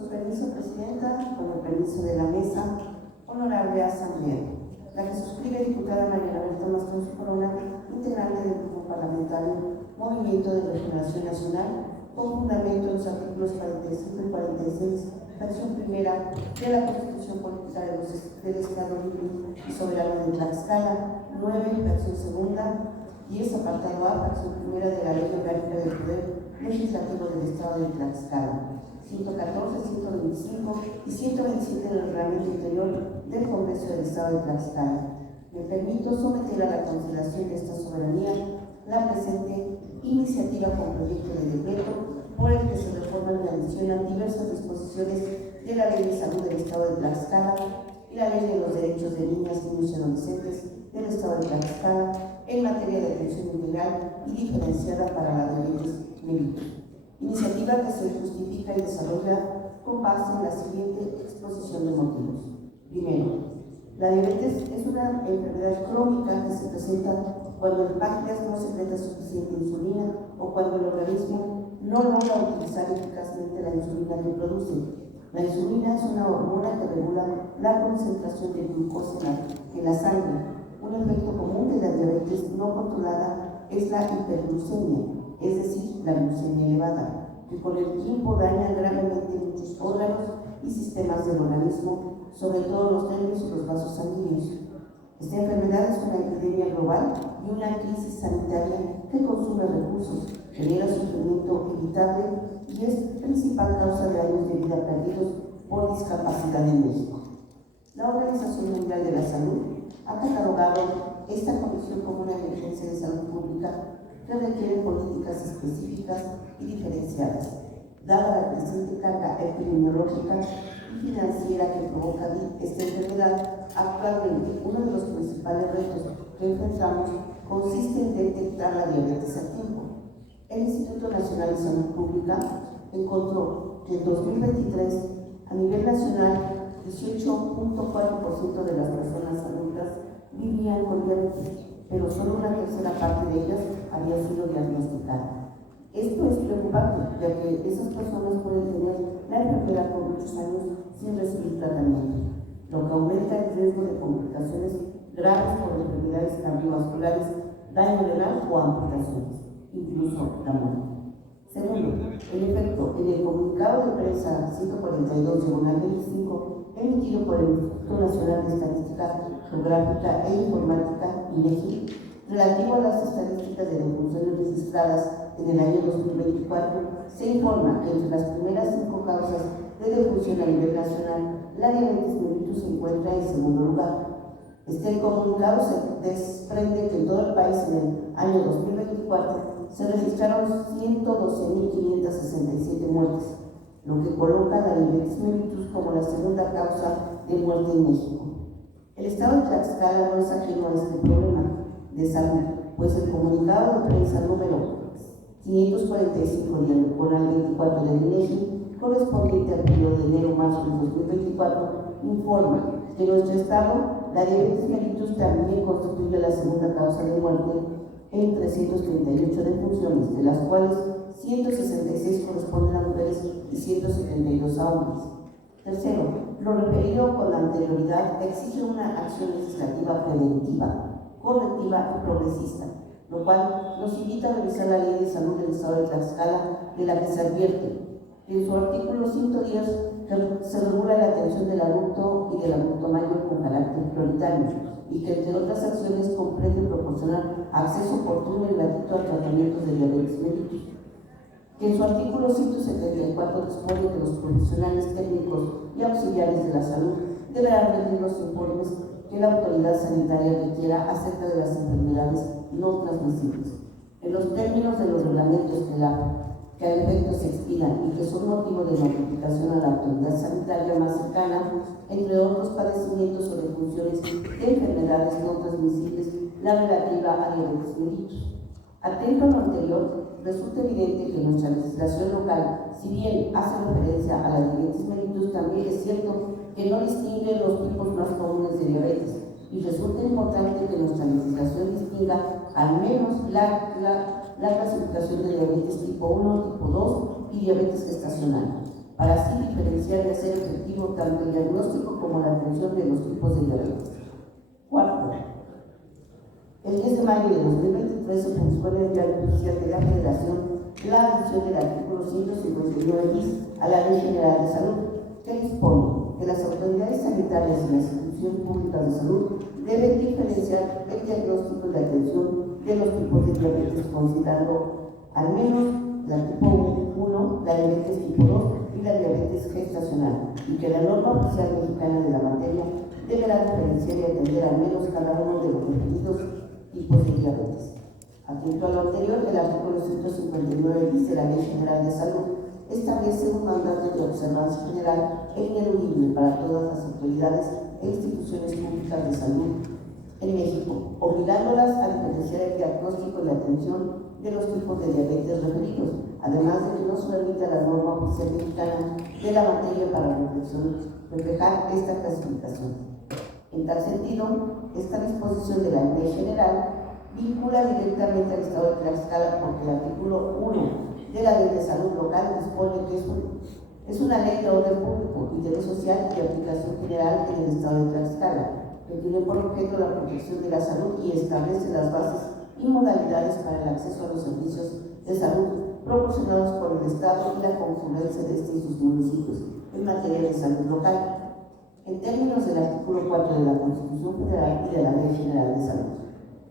Con permiso, Presidenta, con el permiso de la mesa, honorable asamblea, la que suscribe diputada Mariana Berta Mastroso Corona, integrante del grupo parlamentario Movimiento de Regeneración Nacional, con fundamento en los artículos 45 y 46, fracción primera de la Constitución Política del Estado Libre y Soberano de Tlaxcala, 9, fracción segunda, 10, apartado A, fracción primera de la Ley Orgánica del Poder Legislativo del Estado de Tlaxcala, 114, 125 y 127 del Reglamento Interior del Congreso del Estado de Tlaxcala. Me permito someter a la consideración de esta soberanía la presente iniciativa con proyecto de decreto por el que se reforman y adicionan diversas disposiciones de la Ley de Salud del Estado de Tlaxcala y la Ley de los Derechos de Niñas, Niños y Adolescentes del Estado de Tlaxcala en materia de atención integral y diferenciada para la diabetes mellitus. Iniciativa que se justifica y desarrolla con base en la siguiente exposición de motivos. Primero, la diabetes es una enfermedad crónica que se presenta cuando el páncreas no secreta suficiente insulina o cuando el organismo no logra utilizar eficazmente la insulina que produce. La insulina es una hormona que regula la concentración de glucosa en la sangre. Un efecto común de la diabetes no controlada es la hiperglucemia, es decir, la glucemia elevada, que con el tiempo daña gravemente muchos órganos y sistemas del organismo, sobre todo los nervios y los vasos sanguíneos. Esta enfermedad es una epidemia global y una crisis sanitaria que consume recursos, genera sufrimiento evitable y es principal causa de años de vida perdidos por discapacidad en México. La Organización Mundial de la Salud ha catalogado esta condición como una emergencia de salud pública que requiere políticas específicas y diferenciadas, dada la creciente carga epidemiológica y financiera que provoca esta enfermedad. Actualmente, uno de los principales retos que enfrentamos consiste en detectar la diabetes a tiempo. El Instituto Nacional de Salud Pública encontró que en 2023, a nivel nacional, 18.4% de las personas adultas vivían con diabetes, pero solo una tercera parte de ellas había sido diagnosticada. Esto es preocupante, ya que esas personas pueden tener la enfermedad por muchos años sin recibir tratamiento, lo que aumenta el riesgo de complicaciones graves por enfermedades cardiovasculares, daño renal o amputaciones, incluso la muerte. Segundo, en efecto, en el comunicado de prensa 142/25 emitido por el Instituto Nacional de Estadística Geográfica e Informática, INEGI, relativo a las estadísticas de defunciones registradas en el año 2024, se informa que entre las primeras 5 causas de defunción a nivel nacional, la diabetes mellitus se encuentra en segundo lugar. Este comunicado se desprende que en todo el país en el año 2024 se registraron 112.567 muertes, lo que coloca la diabetes mellitus como la segunda causa de muerte en México. El estado de Tlaxcala no es ajeno a este problema de salud, pues el comunicado de prensa número 545 diagonal 24 del INEGI, correspondiente al periodo de enero-marzo de 2024, informa que en nuestro estado la diabetes mellitus también constituye la segunda causa de muerte en 338 defunciones, de las cuales 166 corresponden a mujeres y 172 a hombres. Tercero, lo referido con la anterioridad exige una acción legislativa preventiva, correctiva y progresista, lo cual nos invita a revisar la Ley de Salud del Estado de Tlaxcala, de la que se advierte que en su artículo 110 se regula la atención del adulto y del adulto mayor con carácter prioritario y que entre otras acciones comprende proporcionar acceso oportuno y gratuito a tratamientos de diabetes mellitus. Que en su artículo 174 dispone que los profesionales técnicos y auxiliares de la salud deberán rendir los informes que la autoridad sanitaria requiera acerca de las enfermedades no transmisibles, en los términos de los reglamentos que al efecto se expidan y que son motivo de notificación a la autoridad sanitaria más cercana, entre otros padecimientos o defunciones de enfermedades no transmisibles, la relativa a diabetes mellitus. Atento a lo anterior, resulta evidente que nuestra legislación local, si bien hace referencia a la diabetes mellitus, también es cierto que no distingue los tipos más comunes de diabetes, y resulta importante que nuestra legislación distinga al menos la clasificación de diabetes tipo 1, tipo 2 y diabetes gestacional, para así diferenciar y hacer efectivo tanto el diagnóstico como la atención de los tipos de diabetes. Cuarto, el 10 de mayo de 2023 se publicó en el Diario Oficial de la Federación la adición del artículo 159 bis a la Ley General de Salud, que dispone que las autoridades sanitarias y las instituciones públicas de salud deben diferenciar el diagnóstico y la atención de los tipos de diabetes, considerando al menos la tipo 1, la diabetes tipo 2 y la diabetes gestacional, y que la norma oficial mexicana de la materia deberá diferenciar y atender al menos cada uno de los referidos tipos de diabetes. Atento a lo anterior, el artículo 159 bis de la Ley General de Salud establece un mandato de observancia general e ineludible para todas las autoridades e instituciones públicas de salud en México, obligándolas a diferenciar el diagnóstico y la atención de los tipos de diabetes referidos, además de que no se permite la norma oficial mexicana de la materia para reflejar esta clasificación. En tal sentido, esta disposición de la Ley General vincula directamente al Estado de Tlaxcala porque el artículo 1 de la Ley de Salud Local dispone que es una ley de orden público, interés social y de aplicación general en el Estado de Tlaxcala, que tiene por objeto la protección de la salud y establece las bases y modalidades para el acceso a los servicios de salud proporcionados por el Estado y la concurrencia de este y sus municipios en materia de salud local, en términos del artículo 4 de la Constitución Federal y de la Ley General de Salud.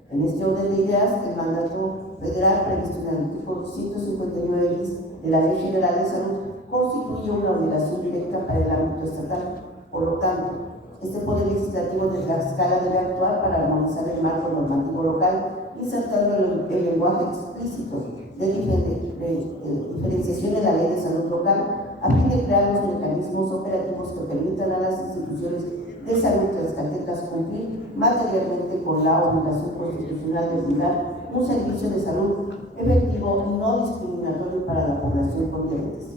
En este orden de ideas, el mandato federal previsto en el artículo 159 bis de la Ley General de Salud constituye una obligación directa para el ámbito estatal. Por lo tanto, este Poder Legislativo de Tlaxcala debe actuar para armonizar el marco normativo local, insertando el lenguaje explícito de diferenciación en la Ley de Salud Local, a fin de crear los mecanismos operativos que permitan a las instituciones de salud tlaxcaltecas cumplir materialmente con la obligación constitucional de brindar un servicio de salud efectivo y no discriminatorio para la población con diabetes.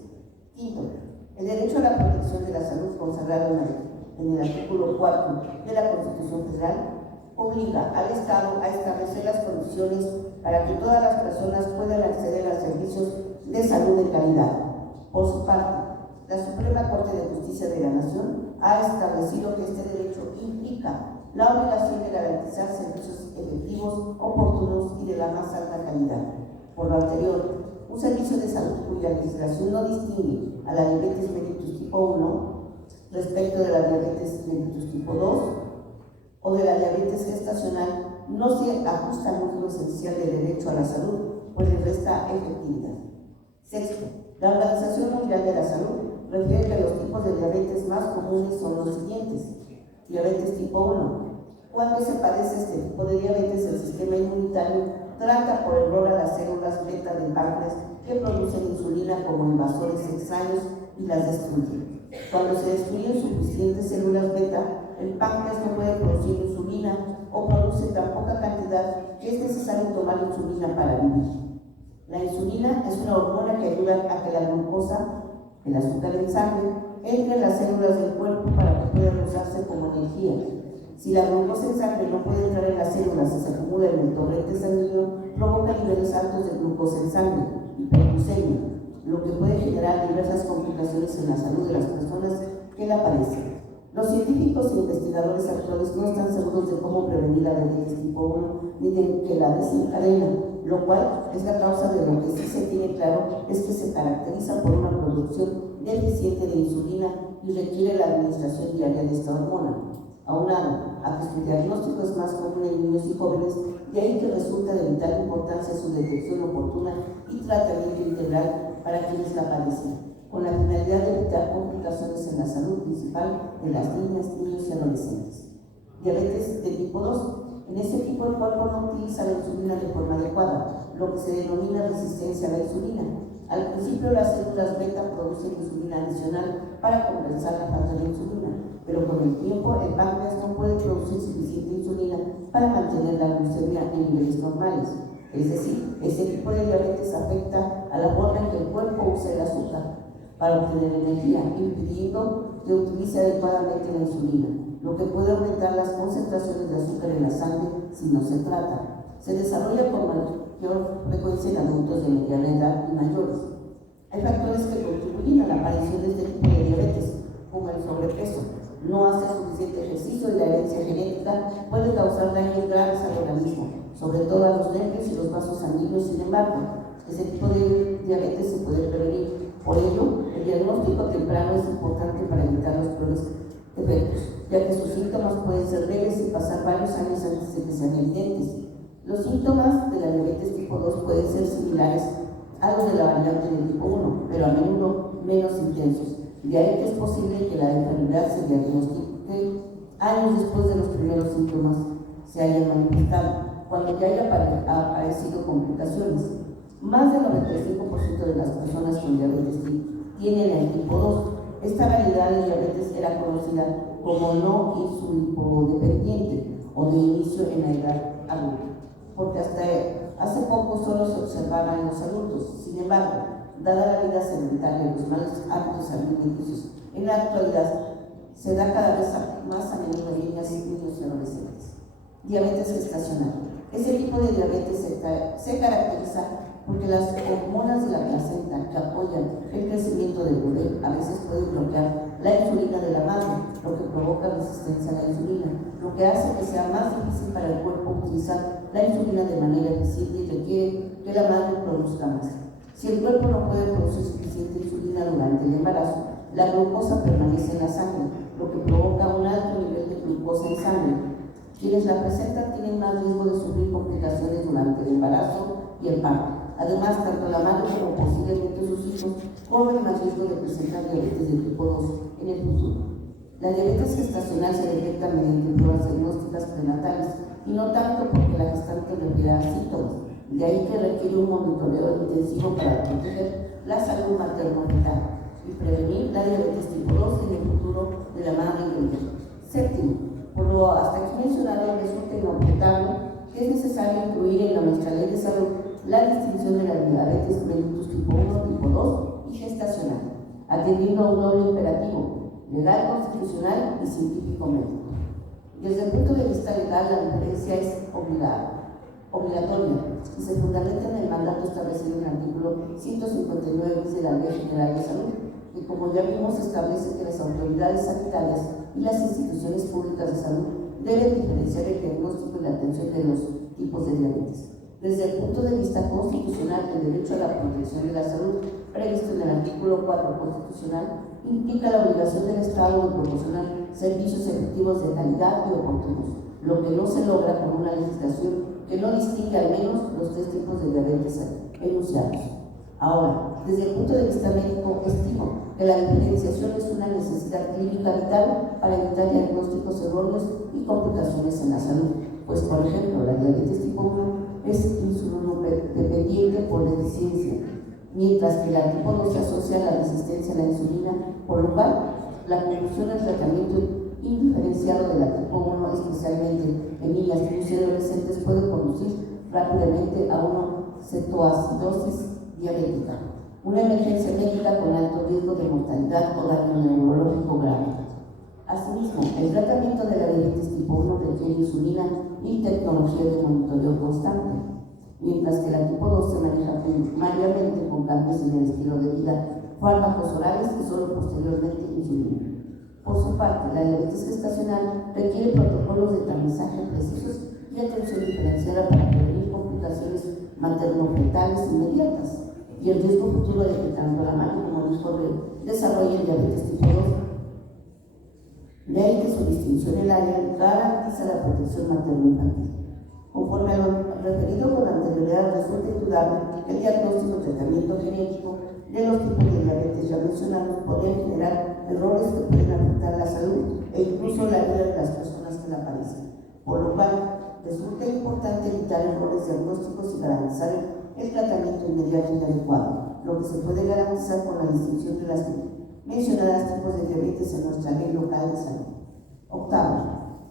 Quinto, el derecho a la protección de la salud consagrado en el artículo 4 de la Constitución Federal obliga al Estado a establecer las condiciones para que todas las personas puedan acceder a servicios de salud de calidad. Por su parte, la Suprema Corte de Justicia de la Nación ha establecido que este derecho implica la obligación de garantizar servicios efectivos, oportunos y de la más alta calidad. Por lo anterior, un servicio de salud cuya legislación no distingue a la diabetes mellitus tipo 1 respecto de la diabetes mellitus tipo 2 o de la diabetes gestacional no se ajusta al núcleo esencial del derecho a la salud, pues le resta efectividad. Sexto, la Organización Mundial de la Salud refiere que los tipos de diabetes más comunes son los siguientes. Diabetes tipo 1. Cuando se padece este tipo de diabetes, el sistema inmunitario trata por error a las células beta del páncreas que producen insulina como invasores extraños y las destruyen. Cuando se destruyen suficientes células beta, el páncreas no puede producir insulina o produce tan poca cantidad que es necesario tomar insulina para vivir. La insulina es una hormona que ayuda a que la glucosa, el azúcar en sangre, entre en las células del cuerpo para que puedan usarse como energía. Si la glucosa en sangre no puede entrar en las células y se acumula en el torrente sanguíneo, provoca niveles altos de glucosa en sangre, hiperglucemia, lo que puede generar diversas complicaciones en la salud de las personas que la padecen. Los científicos e investigadores actuales no están seguros de cómo prevenir la diabetes tipo 1 ni de que la desencadena, lo cual es la causa de lo que sí se tiene claro es que se caracteriza por una producción deficiente de insulina y requiere la administración diaria de esta hormona. Aunado a que su diagnóstico es más común en niños y jóvenes, de ahí que resulta de vital importancia su detección oportuna y tratamiento integral para quienes la padecen, con la finalidad de evitar complicaciones en la salud principal de las niñas, niños y adolescentes. Diabetes de tipo 2. En este tipo el cuerpo no utiliza la insulina de forma adecuada, lo que se denomina resistencia a la insulina. Al principio las células beta producen insulina adicional para compensar la falta de insulina, pero con el tiempo el páncreas no puede producir suficiente insulina para mantener la glucemia en niveles normales. Es decir, este tipo de diabetes afecta a la forma en que el cuerpo usa el azúcar para obtener energía, impidiendo que utilice adecuadamente la insulina, lo que puede aumentar las concentraciones de azúcar en la sangre si no se trata. Se desarrolla con mayor frecuencia en adultos de mediana edad y mayores. Hay factores que contribuyen a la aparición de este tipo de diabetes, como el sobrepeso. No hacer suficiente ejercicio y la herencia genética puede causar daños graves al organismo, sobre todo a los nervios y los vasos sanguíneos. Sin embargo, ese tipo de diabetes se puede prevenir. Por ello, el diagnóstico temprano es importante para evitar los peores efectos, ya que sus síntomas pueden ser leves y pasar varios años antes de que sean evidentes. Los síntomas de la diabetes tipo 2 pueden ser similares a los de la variante del tipo 1, pero a menudo menos intensos. De ahí que es posible que la enfermedad se diagnostique años después de los primeros síntomas se hayan manifestado, cuando ya haya aparecido complicaciones. Más del 95% de las personas con diabetes tienen el tipo 2. Esta variedad de diabetes era conocida como no insulinodependiente o de inicio en la edad adulta, porque hasta hace poco solo se observaba en los adultos. Sin embargo, dada la vida sedentaria y los malos hábitos alimenticios, en la actualidad se da cada vez más a menudo en niñas y niños y adolescentes. Diabetes gestacional. Ese tipo de diabetes se caracteriza porque las hormonas de la placenta que apoyan el crecimiento del bebé a veces pueden bloquear la insulina de la madre, lo que provoca resistencia a la insulina, lo que hace que sea más difícil para el cuerpo utilizar la insulina de manera eficiente y requiere que la madre produzca más. Si el cuerpo no puede producir suficiente insulina durante el embarazo, la glucosa permanece en la sangre, lo que provoca un alto nivel de glucosa en sangre. Quienes la presentan tienen más riesgo de sufrir complicaciones durante el embarazo y el parto. Además, tanto la madre como posiblemente sus hijos corren más riesgo de presentar diabetes de tipo 2 en el futuro. La diabetes gestacional se detecta mediante pruebas diagnósticas prenatales y no tanto porque la gestante refiera síntomas. De ahí que requiere un monitoreo intensivo para proteger la salud materno-fetal y prevenir la diabetes tipo 2 en el futuro de la madre y del bebé. Séptimo, por lo hasta aquí mencionado, resulta inobjetable que es necesario incluir en nuestra ley de salud la distinción de la diabetes mellitus tipo 1, tipo 2 y gestacional, atendiendo a un doble imperativo, legal, constitucional y científico médico. Desde el punto de vista legal, la diferencia es obligatoria y se fundamenta en el mandato establecido en el artículo 159 bis de la Ley General de Salud, que, como ya vimos, establece que las autoridades sanitarias y las instituciones públicas de salud deben diferenciar el diagnóstico y la atención de los tipos de diabetes. Desde el punto de vista constitucional, el derecho a la protección de la salud, previsto en el artículo 4 constitucional, implica la obligación del Estado de proporcionar servicios efectivos de calidad y oportunos, lo que no se logra con una legislación que no distingue al menos los tres tipos de diabetes enunciados. Ahora, desde el punto de vista médico, estimo que la diferenciación es una necesidad clínica vital para evitar diagnósticos erróneos y complicaciones en la salud, pues, por ejemplo, la diabetes tipo 1 es insulinodependiente por deficiencia, mientras que la tipo 2 se asocia a la resistencia a la insulina, por lo cual la conducción al tratamiento indiferenciado de la tipo 1, especialmente en niñas, niños y adolescentes, puede conducir rápidamente a una cetoacidosis diabética, una emergencia médica con alto riesgo de mortalidad o daño neurológico grave. Asimismo, el tratamiento de la diabetes tipo 1 requiere insulina y tecnología de monitoreo constante, mientras que la tipo 2 se maneja primariamente con cambios en el estilo de vida, fármacos orales y solo posteriormente insulina. Por su parte, la diabetes gestacional requiere protocolos de tamizaje precisos y atención diferenciada para prevenir complicaciones materno-fetales inmediatas y el riesgo futuro de que tanto la madre como el hijo desarrollen diabetes tipo 2. De ahí que su distinción en el área garantiza la protección materno-infantil. Conforme a lo referido con anterioridad, resulta indudable que el diagnóstico y tratamiento genético de los tipos de diabetes ya mencionados podrían generar errores que pueden afectar la salud e incluso la vida de las personas que la padecen, por lo cual resulta importante evitar errores diagnósticos y garantizar el tratamiento inmediato y adecuado, lo que se puede garantizar con la distinción de las mencionadas tipos de diabetes en nuestra ley local de salud. Octavo,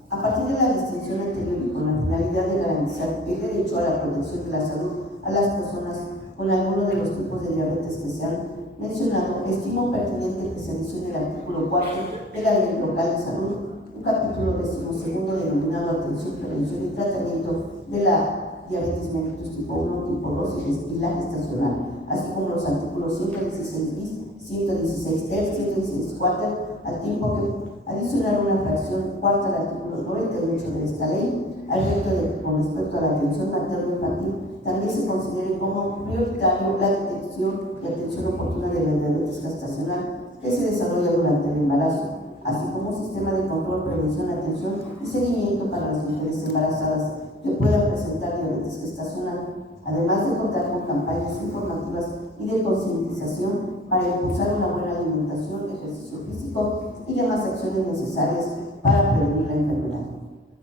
a partir de la distinción anterior y con la finalidad de garantizar el derecho a la protección de la salud a las personas con alguno de los tipos de diabetes que se han mencionado, estimo pertinente que se adicione el artículo 4 de la Ley Local de Salud, un capítulo 12º denominado Atención, Prevención y Tratamiento de la Diabetes mellitus tipo 1, tipo 2 y la gestacional, así como los artículos 116 bis, 116 ter, 116 cuater, al tiempo que adicionar una fracción cuarta al artículo 98 de esta ley, al efecto de que con respecto a la atención materno-infantil también se considere como prioritario la detección y atención oportuna de la diabetes gestacional que se desarrolla durante el embarazo, así como un sistema de control, prevención, atención y seguimiento para las mujeres embarazadas que puedan presentar diabetes gestacional, además de contar con campañas informativas y de concientización para impulsar una buena alimentación, ejercicio físico y demás acciones necesarias para prevenir la enfermedad.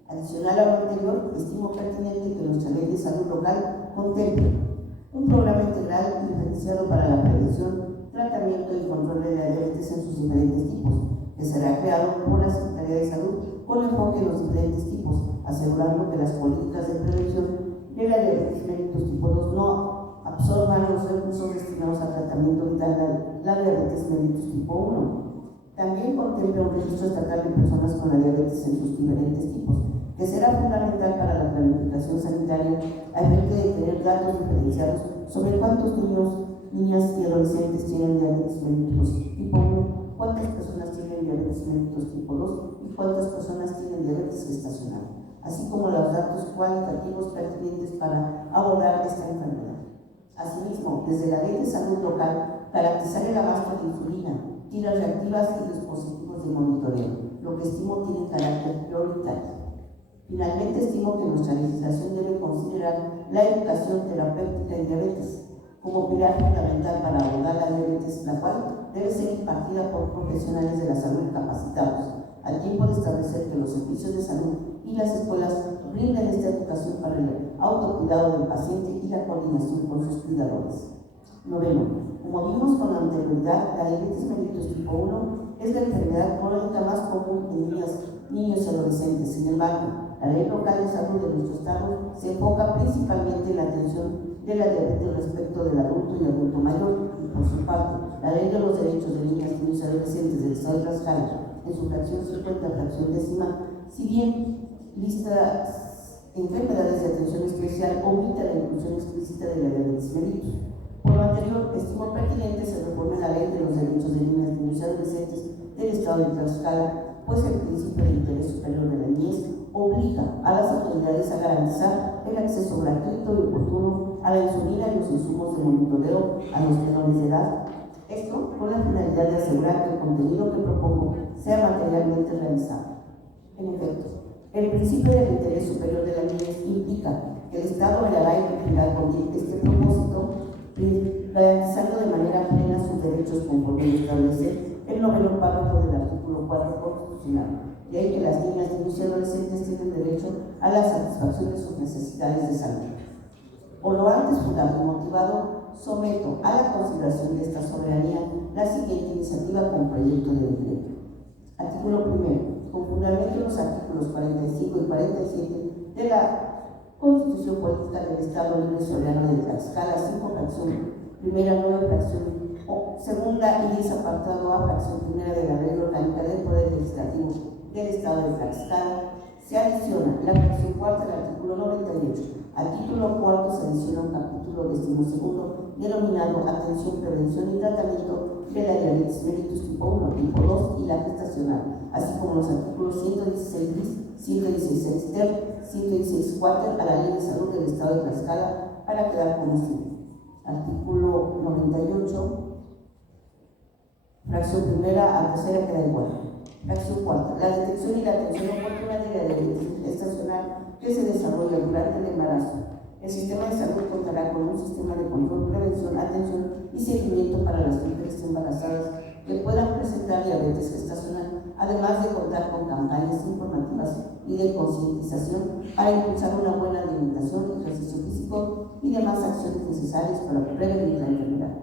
Adicional a lo anterior, estimo pertinente que nuestra ley de salud local contemple un programa integral diferenciado para la prevención, tratamiento y control de la diabetes en sus diferentes tipos, que será creado por la Secretaría de Salud con enfoque en los diferentes tipos, asegurando que las políticas de prevención de la diabetes mellitus tipo 2 no absorban los recursos destinados al tratamiento vital de la diabetes mellitus tipo 1. También contempla un registro estatal de personas con la diabetes en sus diferentes tipos, que será fundamental para la planificación sanitaria a efecto de tener datos diferenciados sobre cuántos niños, niñas y adolescentes tienen diabetes mellitus tipo 1, cuántas personas tienen diabetes mellitus tipo 2 y cuántas personas tienen diabetes gestacional, así como los datos cualitativos pertinentes para abordar esta enfermedad. Asimismo, desde la ley de salud local, garantizar el abasto de insulina, tiras reactivas y dispositivos de monitoreo, lo que estimo tiene carácter prioritario. Finalmente, estimo que nuestra legislación debe considerar la educación terapéutica en diabetes como pilar fundamental para abordar la diabetes, la cual debe ser impartida por profesionales de la salud capacitados, al tiempo de establecer que los servicios de salud y las escuelas brinden esta educación para el autocuidado del paciente y la coordinación con sus cuidadores. Noveno, como vimos con anterioridad, la diabetes mellitus tipo 1 es la enfermedad crónica más común en niños y adolescentes. Sin embargo, la ley local de salud de nuestro estado se enfoca principalmente en la atención de la diabetes respecto del adulto y adulto mayor, y por su parte, la ley de los derechos de niñas, niños y adolescentes del estado de Tlaxcala, en su fracción 50, fracción décima, si bien lista enfermedades de atención especial, omite la inclusión explícita de la diabetes mellitus. Por lo anterior, estimo pertinente se reforme la ley de los derechos de niñas, niños y adolescentes del estado de Tlaxcala, pues el principio de interés superior de la niñez obliga a las autoridades a garantizar el acceso gratuito y oportuno a la insulina y los insumos de monitoreo a los menores de edad. Esto con la finalidad de asegurar que el contenido que propongo sea materialmente realizado. En efecto, el principio del interés superior de la niñez implica que el Estado velará y cumplirá con este propósito, garantizando de manera plena sus derechos conforme lo establece el noveno párrafo del artículo 4 constitucional, de ahí que las niñas, niños y adolescentes tienen derecho a la satisfacción de sus necesidades de salud. Por lo antes fundado y motivado, someto a la consideración de esta soberanía la siguiente iniciativa con proyecto de decreto. Artículo primero. Con fundamento en los artículos 45 y 47 de la Constitución Política del Estado Libre Soberano de Tlaxcala, 5 fracción primera, 9 fracción segunda y 10 apartado A, fracción primera de la Ley Orgánica del Poder Legislativo del Estado de Tlaxcala, se adiciona la fracción cuarta del artículo 98. Al título cuarto se adiciona un capítulo 12º denominado Atención, Prevención y Tratamiento de la diabetes mellitus tipo 1, tipo 2 y la gestacional, así como los artículos 116 bis, 116 ter, 116 cuater a la Ley de Salud del Estado de Tlaxcala para quedar como sigue. Artículo 98, fracción primera a tercera queda igual. Fracción cuarta, la detección y la atención oportuna de la diabetes gestacional que se desarrolla durante el embarazo. El sistema de salud contará con un sistema de control, prevención, atención y seguimiento para las mujeres embarazadas que puedan presentar diabetes gestacional, además de contar con campañas informativas y de concientización para impulsar una buena alimentación, ejercicio físico y demás acciones necesarias para prevenir la enfermedad.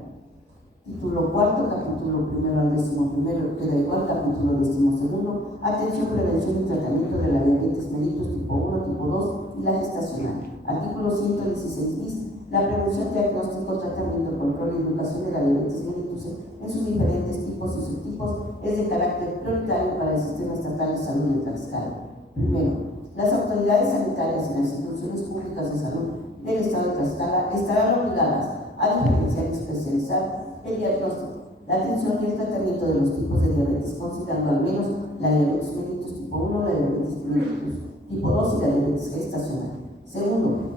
Título cuarto, capítulo primero al 11º, queda igual, capítulo 12º, atención, prevención y tratamiento de la diabetes mellitus tipo 1, tipo 2 y la gestacional. Artículo 116 bis, la prevención, diagnóstico, tratamiento, control y educación de la diabetes mellitus en sus diferentes tipos y subtipos es de carácter prioritario para el Sistema Estatal de Salud de Tlaxcala. Primero, las autoridades sanitarias y las instituciones públicas de salud del Estado de Tlaxcala estarán obligadas a diferenciar y especializar el diagnóstico, la atención y el tratamiento de los tipos de diabetes, considerando al menos la diabetes mellitus tipo 1, la diabetes mellitus tipo 2 y la diabetes gestacional. Segundo,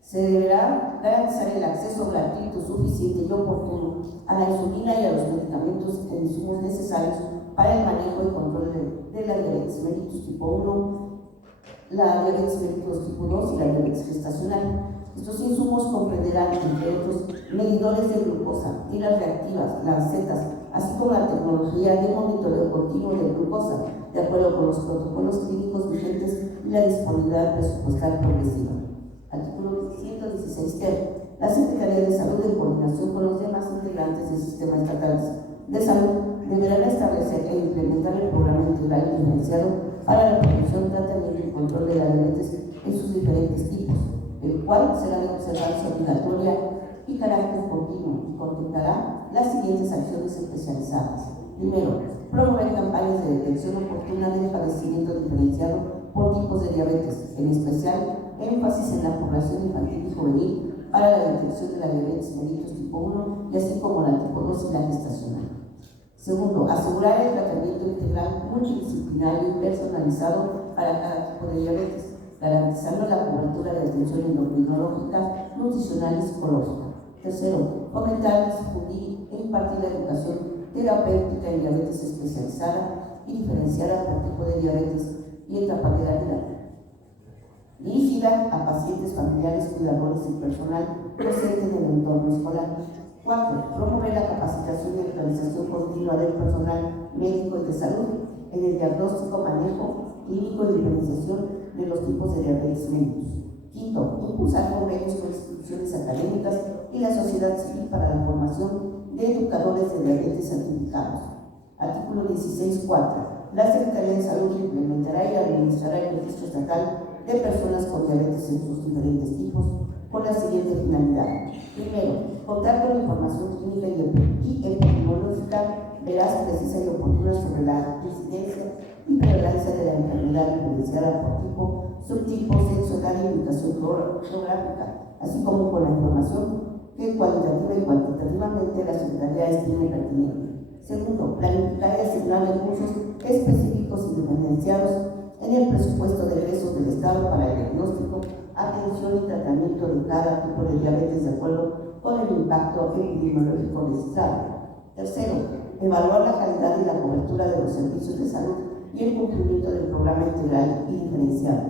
se deberá garantizar el acceso gratuito, suficiente y oportuno a la insulina y a los medicamentos e insumos necesarios para el manejo y control de la diabetes mellitus tipo 1, la diabetes mellitus tipo 2 y la diabetes gestacional. Estos insumos comprenderán, entre otros, medidores de glucosa, tiras reactivas, lancetas, así como la tecnología de monitoreo continuo de glucosa, de acuerdo con los protocolos clínicos vigentes y la disponibilidad presupuestal progresiva. Artículo 116 ter. La Secretaría de Salud, en coordinación con los demás integrantes del Sistema Estatal de Salud, deberán establecer e implementar el programa integral y diferenciado para la prevención, tratamiento y control de la diabetes en sus diferentes tipos, el cual será de observancia obligatoria y carácter continuo y contemplará las siguientes acciones especializadas. Primero, promover campañas de detección oportuna del padecimiento diferenciado por tipos de diabetes, en especial énfasis en la población infantil y juvenil para la detección de la diabetes mellitus tipo 1 y así como la tipo 2 y la gestacional. Segundo, asegurar el tratamiento integral multidisciplinario y personalizado para cada tipo de diabetes, garantizando la cobertura de atención endocrinológica, nutricional y psicológica. Tercero, fomentar, difundir e impartir la educación terapéutica en diabetes especializada y diferenciada por tipo de diabetes y etapa de la vida, dirigida a pacientes, familiares, cuidadores y personal presente en el entorno escolar. Cuarto, promover la capacitación y actualización continua del personal médico y de salud en el diagnóstico, manejo, clínico y diferenciación de los tipos de diabetes mellitus. Quinto, impulsar convenios con instituciones académicas y la sociedad civil para la formación de educadores de diabetes certificados. Artículo 16.4. La Secretaría de Salud implementará y administrará el registro estatal de personas con diabetes en sus diferentes tipos con la siguiente finalidad. Primero, contar con información clínica y epidemiológica veraz, precisa y oportuna sobre la incidencia y prevalencia de la enfermedad diferenciada por tipo, subtipo, sexo, edad y ubicación geográfica, así como con la información que cualitativa y cuantitativamente la Secretaría estime pertinente. Segundo, planificar y asignar recursos específicos y diferenciados en el presupuesto de egresos del Estado para el diagnóstico, atención y tratamiento de cada tipo de diabetes de acuerdo con el impacto epidemiológico registrado. Tercero, evaluar la calidad y la cobertura de los servicios de salud y el cumplimiento del programa integral y diferenciado.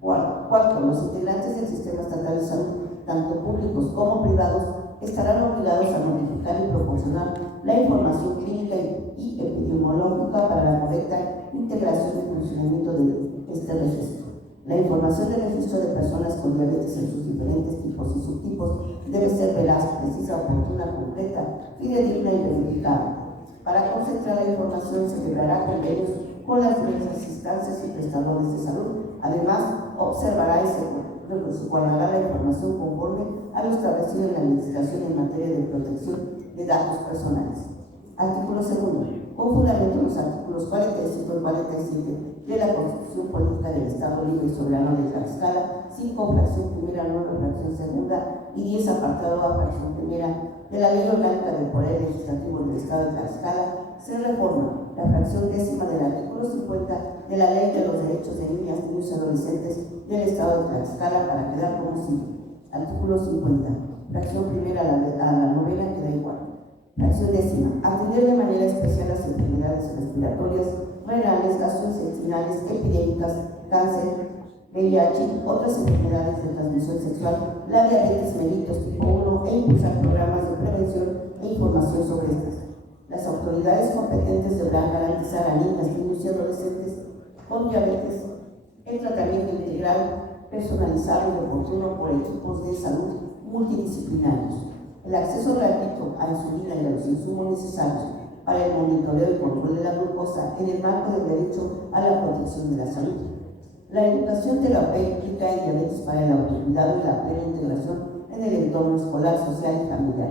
Cuarto, los integrantes del Sistema Estatal de Salud, tanto públicos como privados, estarán obligados a notificar y proporcionar la información clínica y epidemiológica para la correcta integración y funcionamiento de este registro. La información del registro de personas con diabetes en sus diferentes tipos y subtipos debe ser veraz, precisa, oportuna, completa, fidedigna y verificable. Para concentrar la información se celebrará convenios con las diversas instancias y prestadores de salud. Además, observará y se guardará la información conforme a lo establecido en la legislación en materia de protección de datos personales. Artículo 2. Con fundamento en los artículos 45 y 47 de la Constitución Política del Estado Libre y Soberano de Tlaxcala, 5 fracción primera, 9 fracción segunda y 10 apartado A fracción primera de la Ley Orgánica del Poder Legislativo del Estado de Tlaxcala, se reforma la fracción décima del artículo 50 de la Ley de los Derechos de Niñas, Niños y Adolescentes del Estado de Tlaxcala para quedar como sigue. Artículo 50. Fracción primera a la novena queda igual. Fracción décima. Atender de manera especial las enfermedades respiratorias, renales, gastrointestinales, epidémicas, cáncer, VIH, otras enfermedades de transmisión sexual, la diabetes mellitus tipo 1 e impulsar programas de prevención e información sobre estas. Las autoridades competentes deberán garantizar a niñas, niños y adolescentes con diabetes el tratamiento integral, personalizado y oportuno por equipos de salud multidisciplinarios. El acceso gratuito a insulina y a los insumos necesarios para el monitoreo y control de la glucosa en el marco del derecho a la protección de la salud. La educación terapéutica en diabetes para el autocuidado y la plena integración en el entorno escolar, social y familiar.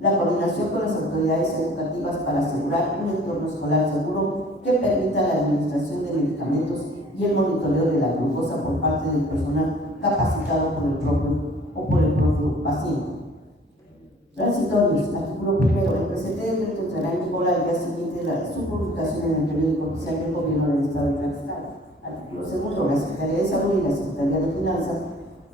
La coordinación con las autoridades educativas para asegurar un entorno escolar seguro que permita la administración de medicamentos y el monitoreo de la glucosa por parte del personal capacitado por el propio paciente. Transitorios. Artículo primero. El presente decreto entrará en vigor al día siguiente de su publicación en el periódico oficial del Gobierno del Estado de Tlaxcala. Artículo segundo. La Secretaría de Salud y la Secretaría de Finanzas,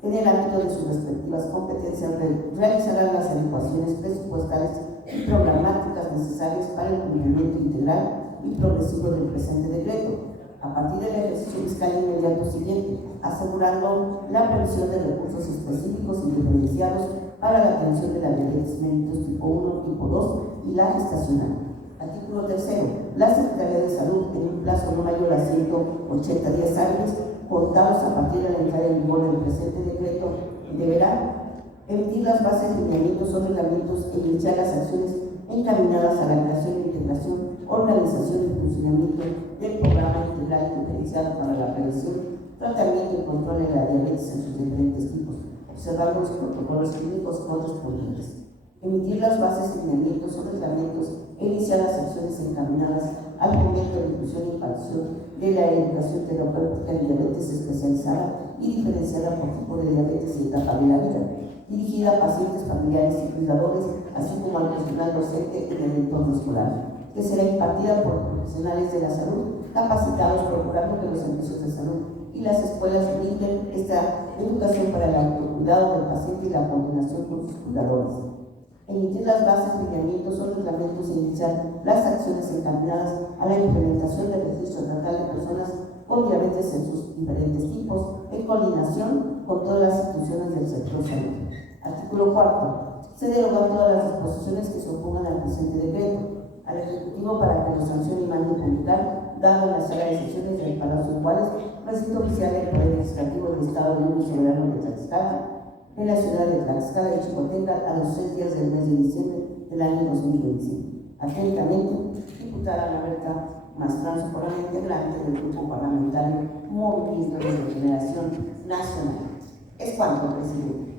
en el ámbito de sus respectivas competencias, realizarán las adecuaciones presupuestales y programáticas necesarias para el cumplimiento integral y progresivo del presente decreto, a partir del ejercicio fiscal inmediato siguiente, asegurando la previsión de recursos específicos y diferenciados para la atención de la diabetes mellitus tipo 1, tipo 2 y la gestacional. Artículo tercero. La Secretaría de Salud, en un plazo no mayor a 180 días hábiles, contados a partir de la entrada en vigor del presente decreto, deberá emitir las bases, lineamientos o reglamentos e iniciar las acciones encaminadas a la creación, integración, organización y funcionamiento del programa integral diferenciado para la prevención, tratamiento y control de la diabetes en sus diferentes tipos, observando los protocolos clínicos correspondientes. Emitir las bases, lineamientos o reglamentos e iniciar las acciones encaminadas al momento de difusión y expansión de la educación terapéutica en diabetes especializada y diferenciada por tipo de diabetes y etapa de la vida, dirigida a pacientes, familiares y cuidadores, así como al personal docente en el entorno escolar, que será impartida por profesionales de la salud capacitados, procurando que los servicios de salud y las escuelas brinden esta educación para el autocuidado del paciente y la coordinación con sus cuidadores. Emitir las bases, lineamientos o reglamentos e iniciar las acciones encaminadas a la implementación del registro estatal de personas con diabetes en sus diferentes tipos, en coordinación con todas las instituciones del sector salud. Artículo cuarto. Se derogan todas las disposiciones que se opongan al presente decreto, al Ejecutivo para que lo sancione y mande publicar, dando la sala de sesiones del Palacio Iguales, recinto oficial del Poder Legislativo del Estado Libre y Soberano de Tlaxcala, en la ciudad de Tlaxcala y Chicotenca, a los 6 días del mes de diciembre del año 2025. Atentamente, diputada Ana Berta Mastrán, integrante del Grupo Parlamentario Movimiento de Regeneración Nacional. Es cuanto, presidente.